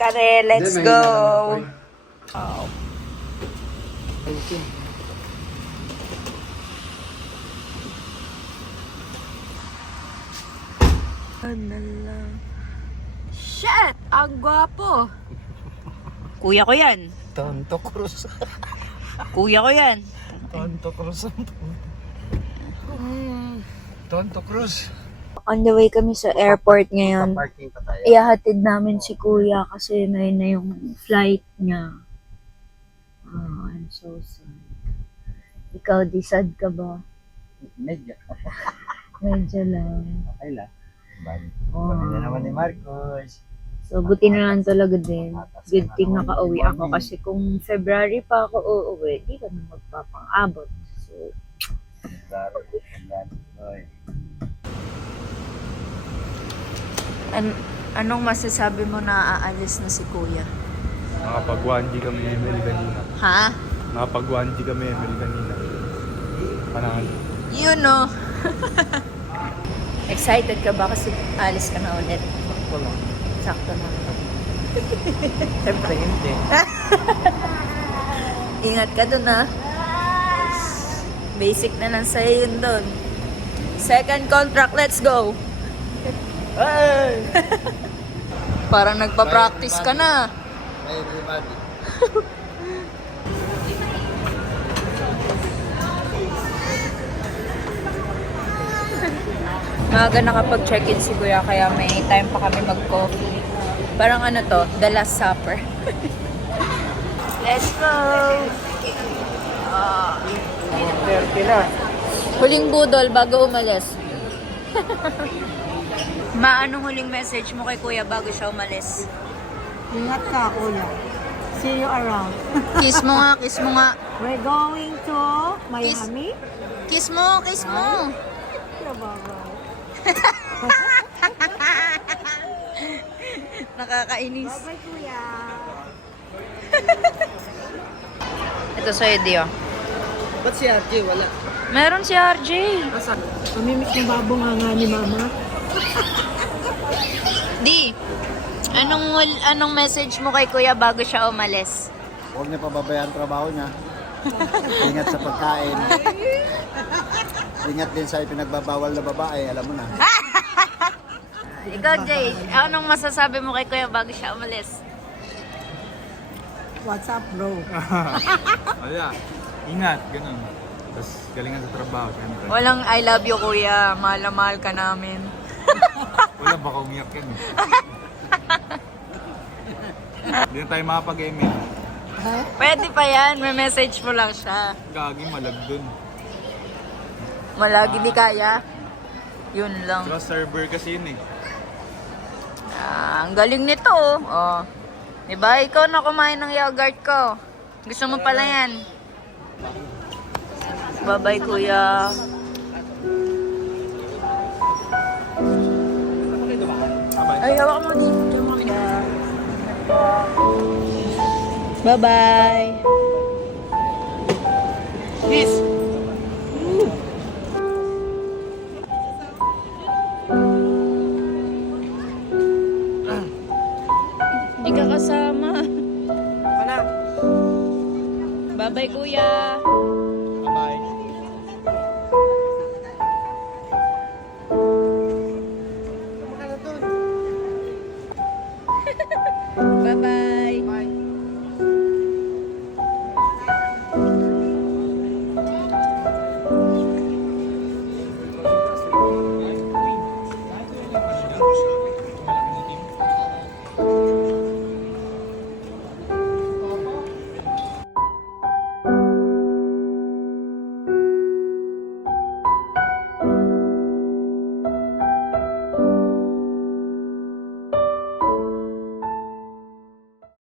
Kare, let's Hindi, go. may Wow. Ano lang. Shit! Ang gwapo! Kuya ko yan. Tonto Cruz. Kuya ko yan. Tonto Cruz. Tonto Cruz. On the way kami sa airport ngayon. Parking pa tayo. Ihahatid namin si kuya kasi na yung flight niya. Oh, I'm so sad. Ikaw, di sad ka ba? Medyo. Medyo lang. Okay lang. Oh. Pamilya naman ni Marcos. So, buti na lang talaga din. Good thing nakauwi ako kasi kung February pa ako uuwi, di kami magpapang-abot. So, anong masasabi mo na aalis na si kuya? Nakapag 1G kami Emily kanina. Ha? Nakapag 1G kami Emily kanina. Panangan. You know. Excited ka ba kasi alis ka na ulit? Wala. Sakto na. Siyempre hindi. Ingat ka dun ha. Basic na lang sa'yo yun dun. Second contract, let's go. Hey! Parang nagpa-practice ka na. Hey everybody. Maaga nakapag-check-in si kuya kaya may time pa kami mag-coffee. Parang ano to, the last supper. Let's go! Huling budol bago umalis. Anong huling message mo kay kuya bago siya umalis? Ingat ka, kuya. See you around. Kiss mo nga, kiss mo nga. We're going to Miami. Kiss mo, kiss mo. Nakakainis. Bye, kuya. Ito sa'yo, Dio. Ba't si RJ wala? Meron si RJ. Mamimik ng babong nga ni mama. Di, anong message mo kay kuya bago siya umalis? Huwag niya pababayaan trabaho niya. Ingat sa pagkain. Ingat din sa ipinagbabawal na babae, alam mo na. Ikaw, Jay, anong masasabi mo kay kuya bago siya umalis? What's up, bro? Wala. Ingat, ganun. Tapos galingan sa trabaho, siyempre. Walang I love you, kuya. Mahal na mahal ka namin. Wala, baka umiyak yan eh. Hindi na tayo makapag-email. Pwede pa yan. May message mo lang siya. Gagi, malag dun. Malagi di kaya. Yun lang. Saka server kasi yun eh. Ang galing nito. Oh. Diba? Ikaw na kumain ng yogurt ko. Gusto mo pala yan. Bye-bye, kuya. Ay, hawak mo dito. Bye-bye. Kiss! Hindi ka kasama. Ano? Bye-bye, kuya. Bye-bye. Bye-bye.